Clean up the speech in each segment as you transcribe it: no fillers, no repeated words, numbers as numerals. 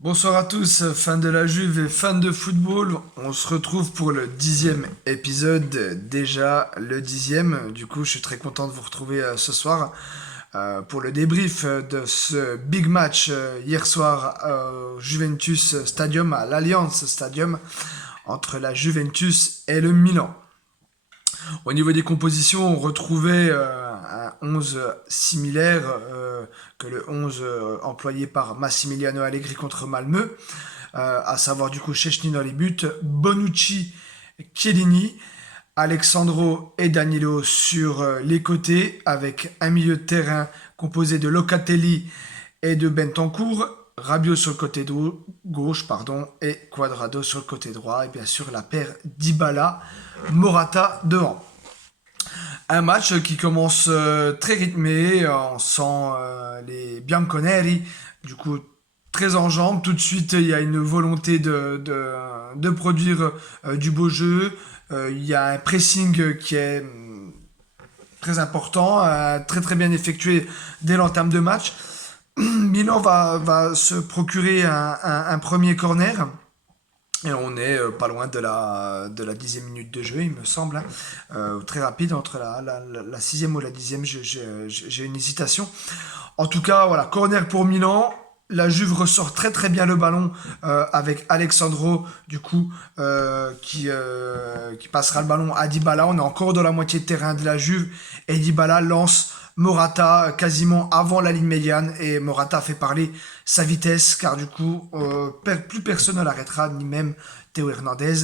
Bonsoir à tous, fans de la Juve et fans de football. On se retrouve pour le 10e épisode, déjà le 10e. Du coup, je suis très content de vous retrouver ce soir pour le débrief de ce big match hier soir au Juventus Stadium, à l'Allianz Stadium, entre la Juventus et le Milan. Au niveau des compositions, on retrouvait un 11 similaire que le 11 employé par Massimiliano Allegri contre Malmö, à savoir du coup Szczęsny dans les buts, Bonucci, Chiellini, Alexandro et Danilo sur les côtés, avec un milieu de terrain composé de Locatelli et de Bentancur, Rabiot sur le côté gauche et Cuadrado sur le côté droit, et bien sûr la paire Dybala, Morata devant. Un match qui commence très rythmé, on sent les Bianconeri, du coup très en jambes. Tout de suite, il y a une volonté de produire du beau jeu. Il y a un pressing qui est très important, très très bien effectué dès l'entame de match. Milan va se procurer un premier corner. Et on est pas loin de la 10e minute de jeu, il me semble, hein. Très rapide, entre la 6e ou la 10e, j'ai une hésitation. En tout cas, voilà, corner pour Milan. La Juve ressort très très bien le ballon avec Alexandro, du coup, qui passera le ballon à Dybala. On est encore dans la moitié de terrain de la Juve et Dybala lance Morata quasiment avant la ligne médiane et Morata fait parler sa vitesse car du coup plus personne ne l'arrêtera, ni même Théo Hernandez.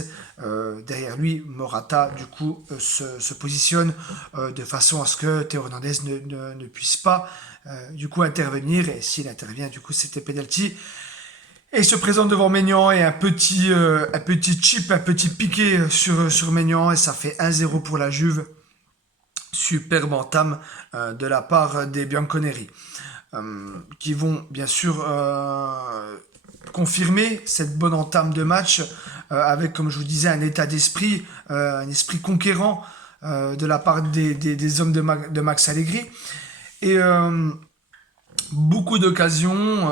Derrière lui, Morata du coup se positionne de façon à ce que Théo Hernandez ne puisse pas du coup intervenir, et s'il intervient du coup c'était penalty. Et il se présente devant Maignan et un petit chip, un petit piqué sur Maignan, et ça fait 1-0 pour la Juve. Superbe entame de la part des Bianconeri, qui vont bien sûr confirmer cette bonne entame de match avec, comme je vous disais, un état d'esprit, un esprit conquérant de la part des hommes de Max Allegri. Et beaucoup d'occasions,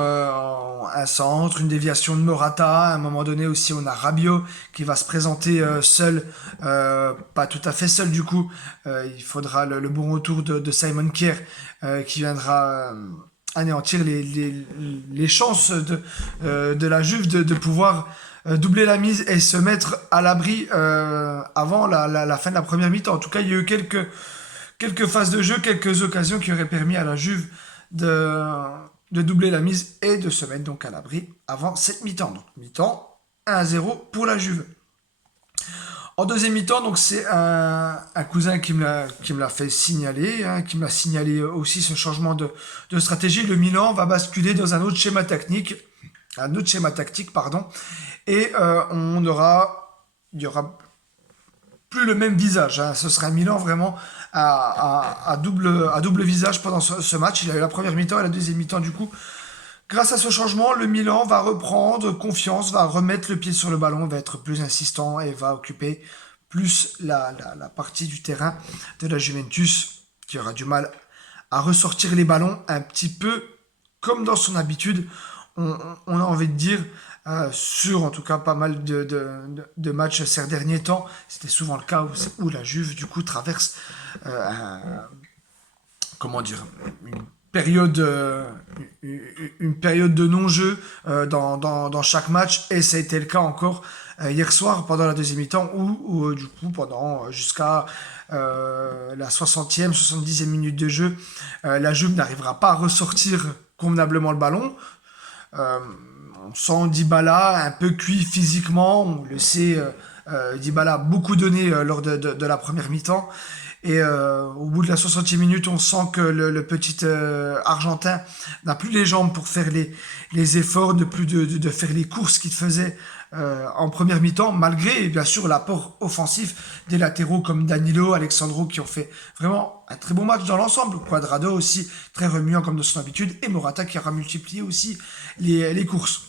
un centre, une déviation de Morata. À un moment donné aussi, on a Rabiot qui va se présenter seul, pas tout à fait seul du coup. Il faudra le bon retour de Simon Kjær qui viendra anéantir les chances de la Juve de pouvoir doubler la mise et se mettre à l'abri avant la fin de la première mi-temps. En tout cas, il y a eu quelques phases de jeu, quelques occasions qui auraient permis à la Juve de, de doubler la mise et de se mettre donc à l'abri avant cette mi-temps. Donc mi-temps 1-0 pour la Juve. En deuxième mi-temps, donc c'est un cousin qui me l'a fait signaler, hein, qui m'a signalé aussi ce changement de stratégie. Le Milan va basculer dans un autre schéma tactique, pardon, et il y aura plus le même visage, hein. Ce sera un Milan vraiment à double visage pendant ce match. Il a eu la première mi-temps et la deuxième mi-temps du coup. Grâce à ce changement, le Milan va reprendre confiance, va remettre le pied sur le ballon, va être plus insistant et va occuper plus la partie du terrain de la Juventus, qui aura du mal à ressortir les ballons un petit peu comme dans son habitude. On a envie de dire, sur en tout cas pas mal de matchs ces derniers temps, c'était souvent le cas où la Juve du coup traverse comment dire, une période, une période de non-jeu dans chaque match, et ça a été le cas encore hier soir pendant la deuxième mi-temps où du coup pendant jusqu'à la 60e, 70e minute de jeu, la Juve n'arrivera pas à ressortir convenablement le ballon. Euh, on sent Dybala un peu cuit physiquement, on le sait, Dybala a beaucoup donné lors de la première mi-temps. Et au bout de la 60e minute, on sent que le petit Argentin n'a plus les jambes pour faire les efforts, de plus de faire les courses qu'il faisait en première mi-temps, malgré bien sûr l'apport offensif des latéraux comme Danilo, Alexandro, qui ont fait vraiment un très bon match dans l'ensemble. Cuadrado aussi très remuant comme de son habitude, et Morata qui aura multiplié aussi les courses.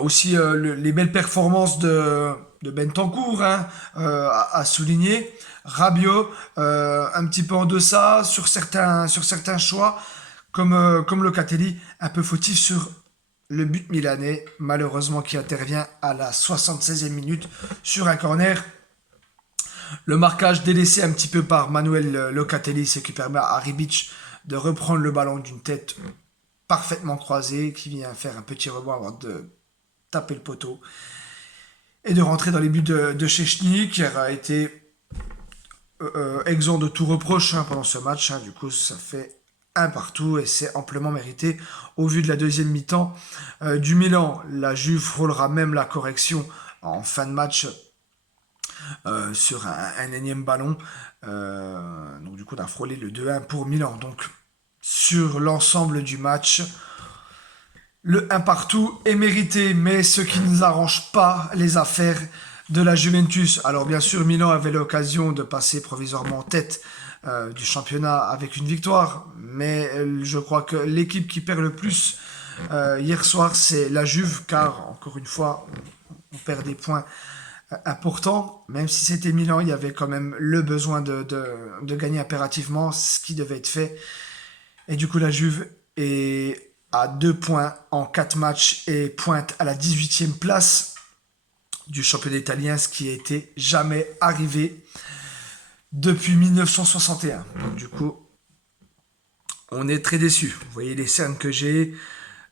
Aussi les belles performances de Bentancur, hein, à souligner. Rabiot, un petit peu en deçà sur certains choix, comme Locatelli, un peu fautif sur le but milanais, malheureusement qui intervient à la 76e minute sur un corner. Le marquage délaissé un petit peu par Manuel Locatelli, ce qui permet à Ribic de reprendre le ballon d'une tête parfaitement croisée, qui vient faire un petit rebond avant de taper le poteau et de rentrer dans les buts de Szczęsny, qui a été exempt de tout reproche pendant ce match. Du coup, ça fait un partout et c'est amplement mérité au vu de la deuxième mi-temps du Milan. La Juve frôlera même la correction en fin de match sur un énième ballon. Donc du coup, on a frôlé le 2-1 pour Milan. Donc sur l'ensemble du match, le 1 partout est mérité, mais ce qui ne nous arrange pas les affaires de la Juventus. Alors bien sûr, Milan avait l'occasion de passer provisoirement en tête du championnat avec une victoire, mais je crois que l'équipe qui perd le plus hier soir, c'est la Juve, car encore une fois, on perd des points importants. Même si c'était Milan, il y avait quand même le besoin de gagner impérativement, ce qui devait être fait. Et du coup, la Juve est à 2 points en 4 matchs et pointe à la 18e place du championnat italien, ce qui a été jamais arrivé depuis 1961. Donc du coup, on est très déçus. Vous voyez les cernes que j'ai.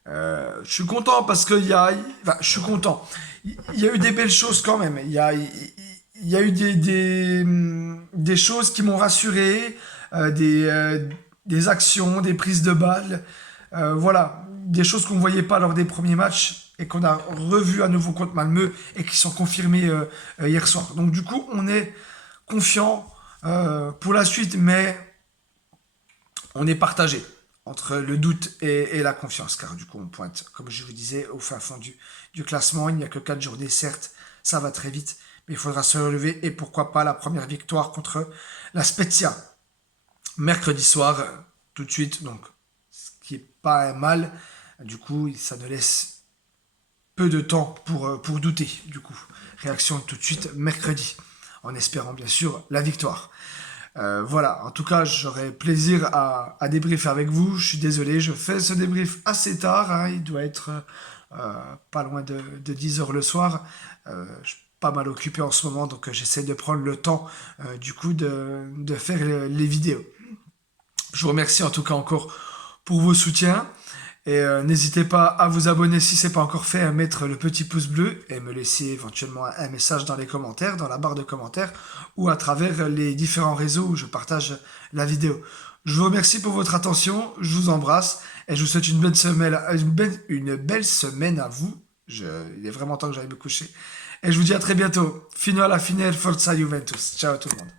Je suis content parce qu'il y a... Enfin, je suis content. Il y a eu des belles choses quand même. Il y a eu des choses qui m'ont rassuré, des actions, des prises de balles. Voilà, des choses qu'on ne voyait pas lors des premiers matchs et qu'on a revues à nouveau contre Malmö et qui sont confirmées hier soir. Donc du coup, on est confiant pour la suite, mais on est partagé entre le doute et la confiance, car du coup on pointe, comme je vous disais, au fin fond du classement. Il n'y a que 4 journées, certes, ça va très vite, mais il faudra se relever et pourquoi pas la première victoire contre la Spezia mercredi soir, tout de suite, donc ce qui est pas un mal. Du coup, ça nous laisse peu de temps pour douter. Du coup, réaction tout de suite mercredi, en espérant bien sûr la victoire. Voilà, en tout cas, j'aurai plaisir à débriefer avec vous. Je suis désolé, je fais ce débrief assez tard. Il doit être pas loin de 10h le soir. Je suis pas mal occupé en ce moment, donc j'essaie de prendre le temps du coup de faire les vidéos. Je vous remercie en tout cas encore pour vos soutiens. Et n'hésitez pas à vous abonner si ce n'est pas encore fait, à mettre le petit pouce bleu et me laisser éventuellement un message dans les commentaires, dans la barre de commentaires, ou à travers les différents réseaux où je partage la vidéo. Je vous remercie pour votre attention, je vous embrasse et je vous souhaite une belle semaine à vous. Il est vraiment temps que j'aille me coucher. Et je vous dis à très bientôt. Fino alla fine, Forza Juventus. Ciao à tout le monde.